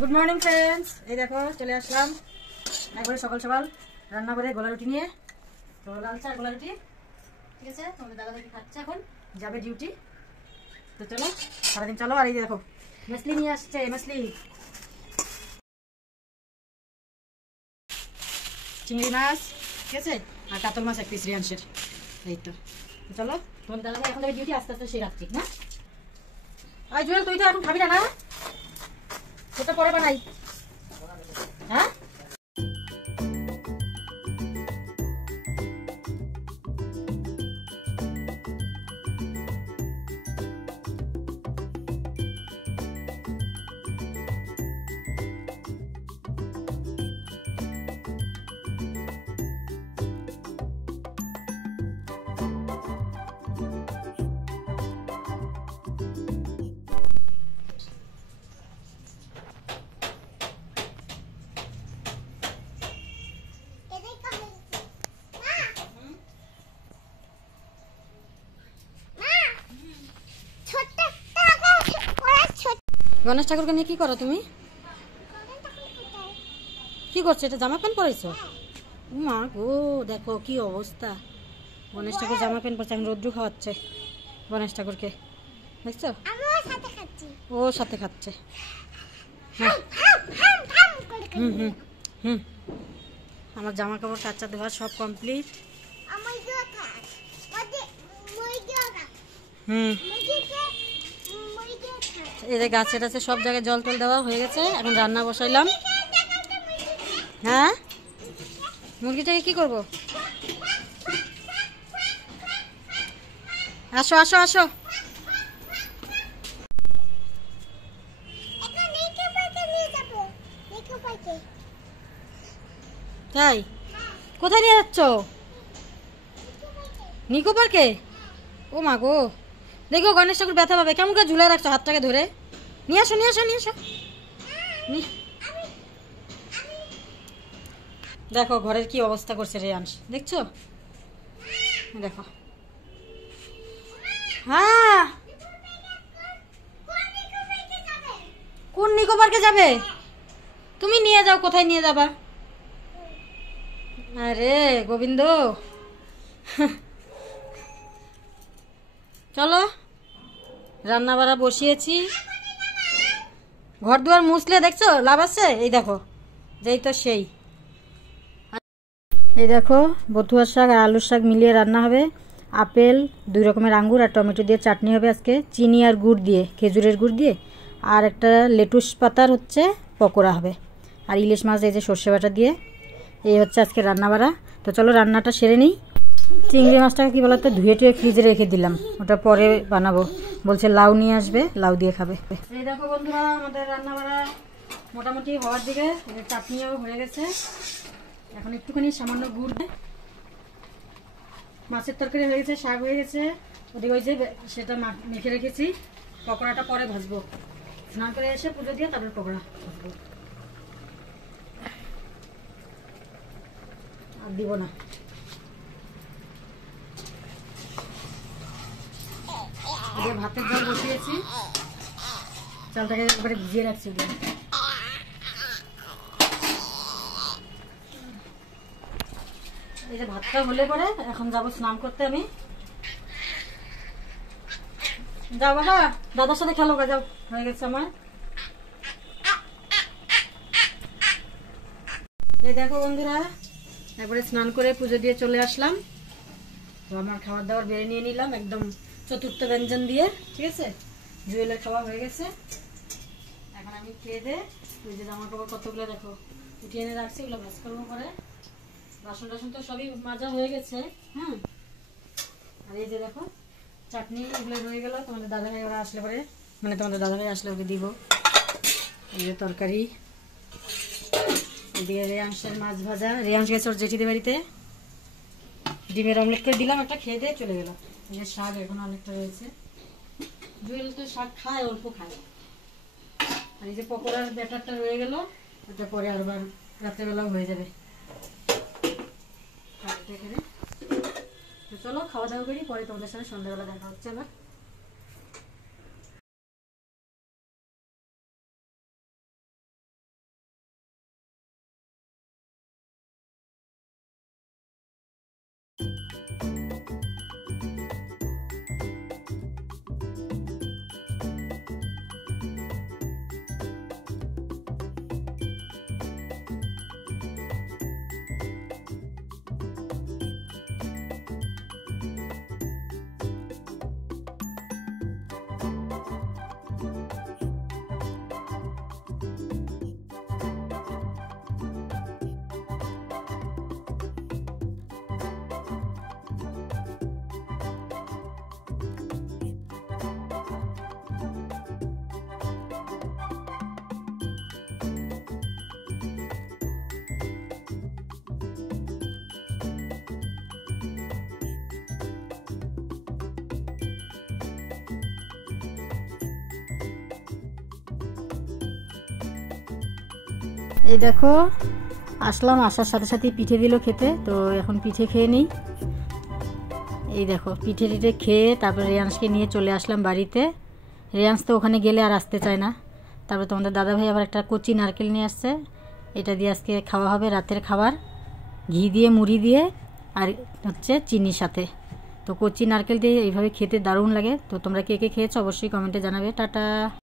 Good morning friends, এই দেখো চলে আসলাম একবারে সকাল সকাল রান্না করে গোলা রুটি নিয়ে। তো লাল চা গোলা রুটি, ঠিক আছে। তোমাদের দাদা দেখি খাচ্ছে, এখন যাবে ডিউটি। তো চলো সারাদিন চলো। আর এই দেখো মাছলি নিয়ে আসছে, মাছলি চিংড়ি মাছ, ঠিক আছে, আর কাতল মাছ 1 পিস রিয়াংশের। এই তো চলো, তোমাদের দাদা এখন যাবে ডিউটি, আস্তে আস্তে সে রাখছি না। আর জুয়েল তুই তো এখন খাবি না, না তোটা পরে বানাই। হ্যাঁ গণেশ ঠাকুরকে নিয়ে কি করো তুমি? কি করছো? এটা জামা প্যান্ট পরেছো? মা গো, দেখো কি অবস্থা। গণেশ ঠাকুর জামা প্যান্ট পরছে, এখন রোদ্রু খাওয়াচ্ছে গণেশ ঠাকুরকে, দেখছো? ও সাথে খাচ্ছে। হ্যাঁ হুম হুম হুম আমার জামা কাপড় কাচা ধোয়া সব কমপ্লিট। হুম এদের গাছে টাছে সব জায়গায় জল টল দেওয়া হয়ে গেছে, এখন রান্না বসাইলাম। হ্যাঁ মুরগিটাকে কি করব? আসো আসো আসো। তাই কোথায় নিয়ে যাচ্ছ? নিকো পার্কে? ও মা গো, দেখো গণেশ ঠাকুর ব্যথা পাবে। কেমন করে ঝুলে রাখছো হাতটাকে ধরে? নিয়ে আসো নিয়ে আসো নিয়ে আসো। দেখো ঘরের কি অবস্থা করছে রেয়াংশ, দেখছো? দেখো। হ্যাঁ কোন নিকো পার্কে যাবে? তুমি নিয়ে যাও, কোথায় নিয়ে যাবা? আরে গোবিন্দ, চলো রান্না বাড়া বসিয়েছি। ঘর দুয়ার মুছলে দেখছো লাভ আছে? এই দেখো, যেই তো সেই। এই দেখো বথুয়ার শাক আর আলুর শাক মিলিয়ে রান্না হবে। আপেল, 2 রকমের আঙ্গুর আর টমেটো দিয়ে চাটনি হবে আজকে, চিনি আর গুড় দিয়ে, খেজুরের গুড় দিয়ে। আর একটা লেটুস পাতার হচ্ছে পকোড়া হবে। আর ইলিশ মাছ এই যে সর্ষে বাটা দিয়ে। এই হচ্ছে আজকে রান্না বাড়া। তো চলো রান্নাটা সেরে নিই। চিংড়ি মাছটাকে কি বলতো ধুয়ে টুয়ে ফ্রিজে রেখে দিলাম, ওটা পরে বানাবো। বলছে লাউ নিয়ে আসবে, লাউ দিয়ে খাবে। এই দেখো বন্ধুরা, আমাদের রান্না বাড়া মোটামুটি হওয়ার দিকে, চাটনিও হয়ে গেছে। এখন একটুখানি সামান্য গুড় দিয়ে মাছের তরকারি হয়ে গেছে, শাক হয়ে গেছে। ওদিকে ওই যে সেটা মেখে রেখেছি। পকোড়াটা পরে ভাজবো, স্নান করে এসে পুজো দিয়ে তারপরে পকোড়া ভাজবো। আর দিব না। ভাতের জল বসিয়েছি, চালটাকে একবারে ভিজিয়ে রাখছি। এই যে ভাতটা হলে পরে এখন যাবো স্নান করতে আমি। যাও বাবা, দাদার সাথে খেলো, যাও, হয়ে গেছে আমার। এই দেখো বন্ধুরা, একবারে স্নান করে পুজো দিয়ে চলে আসলাম। তো আমার খাবার দাবার বেড়ে নিয়ে নিলাম একদম চতুর্থ ব্যঞ্জন দিয়ে, ঠিক আছে। জুয়েলের খাওয়া হয়ে গেছে, এখন আমি খেয়ে দে। ওই যে জামা কাপড় কতগুলো দেখো উঠিয়ে এনে রাখছি, ওগুলো ভাজ করবো পরে। বাসন টাসন তো সবই মাজা হয়ে গেছে। হ্যাঁ, আর এই যে দেখো চাটনি এগুলো রয়ে গেল। তোমাদের দাদাভাই ওরা আসলে পরে, মানে তোমাদের দাদাভাই আসলে ওকে দিব। এই যে তরকারি, এদিকে রেয়াংশের মাছ ভাজা। রেয়াংশ গেছে ওর জেঠিদের বাড়িতে, ডিমের অমলেট করে দিলাম একটা, খেয়ে দিয়ে চলে গেল। এই যে শাক এখন অনেকটা রয়েছে। জুয়েল তো শাক খায়, অল্প খায়। আর এই যে পকোড়ার ব্যাটারটা রয়ে গেল, ওটা পরে আবার রাত্রেবেলাও হয়ে যাবে। তো চলো খাওয়া দাওয়া করি, পরে তোমাদের সাথে সন্ধ্যাবেলা দেখা হচ্ছে আবার। এই দেখো আসলাম, আসার সাথে সাথে পিঠে দিল খেতে, তো এখন পিঠে খেয়ে নিই। এই দেখো পিঠে টিঠে খেয়ে তারপর রেয়াংশকে নিয়ে চলে আসলাম বাড়িতে। রেয়াংশ তো ওখানে গেলে আর আসতে চায় না। তারপর তোমাদের দাদাভাই আবার একটা কচি নারকেল নিয়ে আসছে, এটা দিয়ে আজকে খাওয়া হবে রাতের খাবার, ঘি দিয়ে মুড়ি দিয়ে আর হচ্ছে চিনির সাথে। তো কচি নারকেল দিয়ে এইভাবে খেতে দারুণ লাগে। তো তোমরা কে কে খেয়েছো অবশ্যই কমেন্টে জানাবে। টাটা।